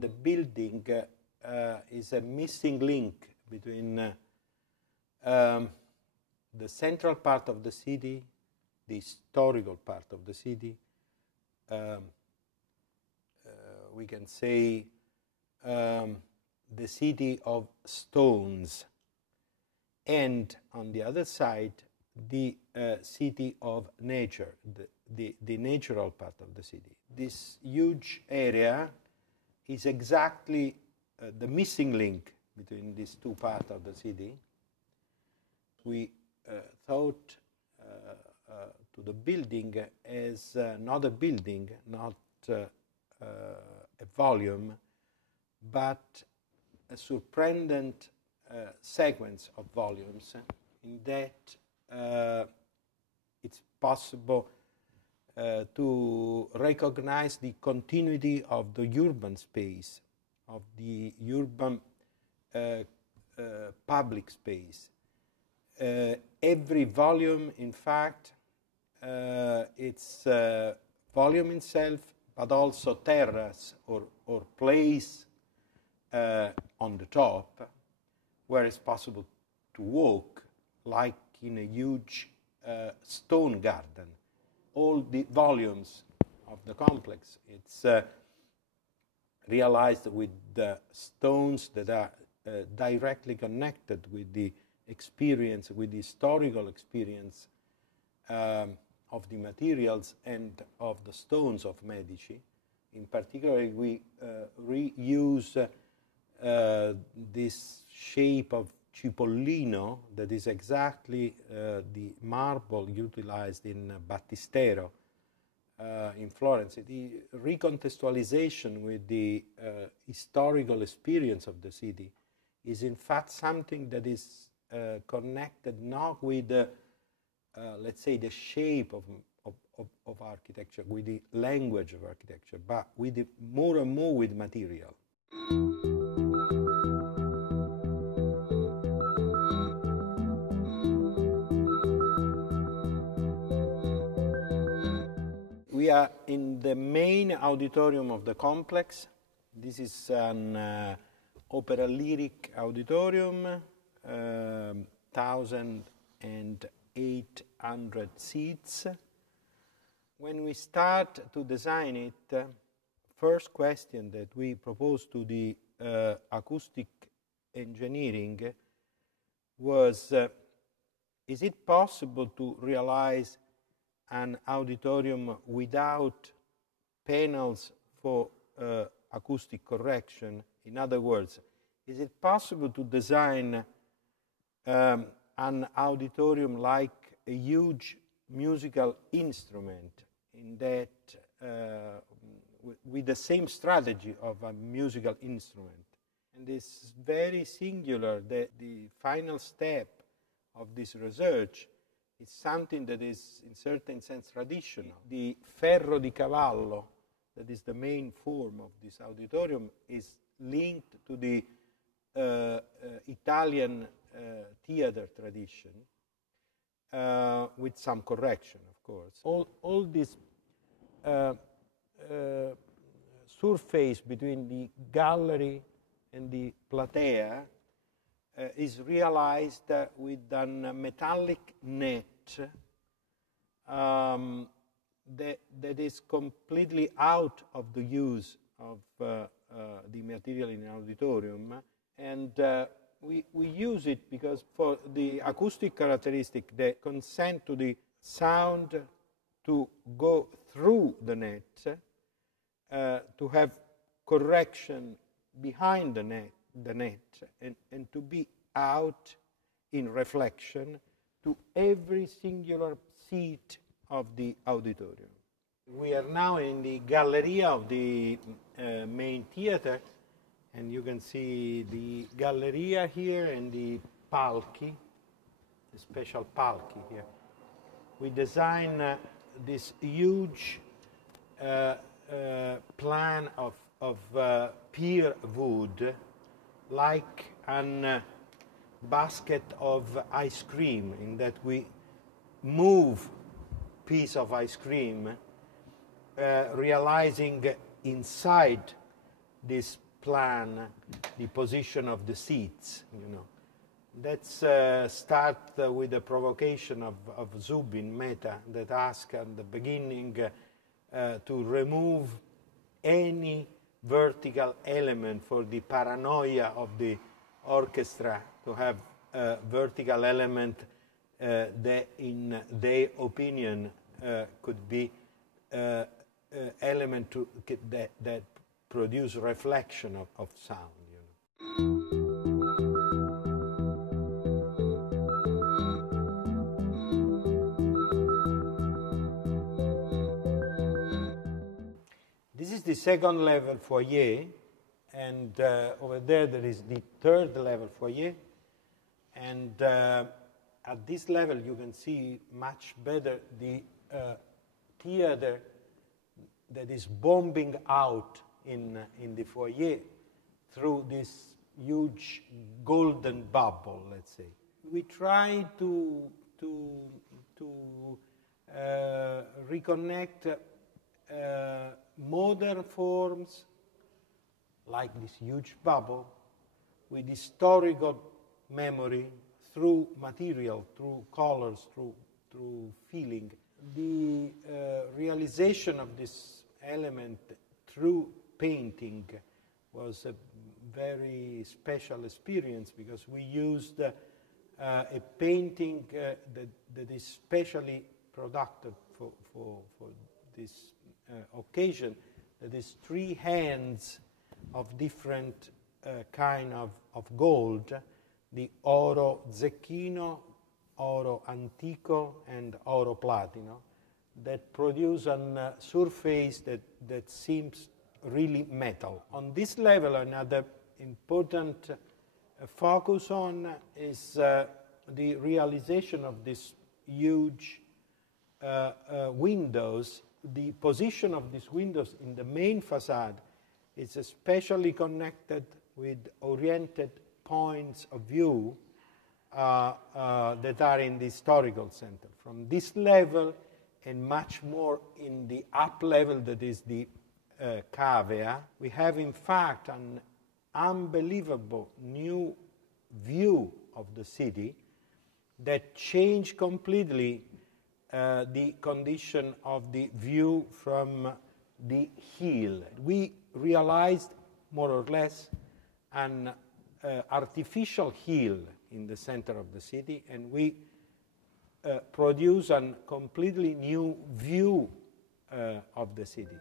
The building is a missing link between the central part of the city, the historical part of the city, we can say the city of stones, and on the other side, the city of nature, the natural part of the city. This huge area is exactly the missing link between these two parts of the city. We thought to the building as not a building, not a volume, but a surprising sequence of volumes in that it's possible to recognize the continuity of the urban space, of the urban public space. Every volume, in fact, it's volume itself, but also terrace or place on the top, where it's possible to walk, like in a huge stone garden. All the volumes of the complex, it's realized with the stones that are directly connected with the experience, with the historical experience of the materials and of the stones of Medici. In particular, we reuse this shape of cipollino that is exactly the marble utilized in Battistero in Florence. The recontextualization with the historical experience of the city is in fact something that is connected not with, let's say, the shape of architecture, with the language of architecture, but with the, more and more with material. We are in the main auditorium of the complex. This is an opera lyric auditorium, 1,800 seats. When we start to design it, first question that we propose to the acoustic engineering was, is it possible to realize an auditorium without panels for acoustic correction? In other words, is it possible to design an auditorium like a huge musical instrument in that with the same strategy of a musical instrument? And it's very singular that the final step of this research is something that is in certain sense traditional. The ferro di cavallo, that is the main form of this auditorium, is linked to the Italian theater tradition, with some correction, of course. All this surface between the gallery and the platea is realized with a metallic net that is completely out of the use of the material in an auditorium, and we use it because for the acoustic characteristic that consent to the sound to go through the net, to have correction behind the net, and to be out in reflection to every singular seat of the auditorium. We are now in the galleria of the main theater, and you can see the galleria here and the palchi, the special palchi here. We design this huge plan of pear wood, like an basket of ice cream, in that we move piece of ice cream, realizing inside this plan the position of the seats, you know. Let's start with a provocation of Zubin Mehta, that asked at the beginning to remove any vertical element for the paranoia of the orchestra, to have a vertical element that, in their opinion, could be element that produce reflection of sound. You know. This is the second level foyer, and over there is the third level foyer, and at this level you can see much better the theater that is bombing out in the foyer through this huge golden bubble, let's say. We try to reconnect modern forms, like this huge bubble, with historical memory through material, through colors, through feeling. The realization of this element through painting was a very special experience, because we used a painting that is specially produced for this occasion, that is 3 hands of different kind of gold, the oro zecchino, oro antico, and oro platino, that produce a surface that seems really metal. On this level, another important focus on is the realization of these huge windows. The position of these windows in the main facade is especially connected with oriented points of view that are in the historical center. From this level, and much more in the up level, that is the cavea, we have in fact an unbelievable new view of the city that changed completely the condition of the view from the hill. We realized, more or less, an artificial hill in the center of the city, and we produce a completely new view of the city.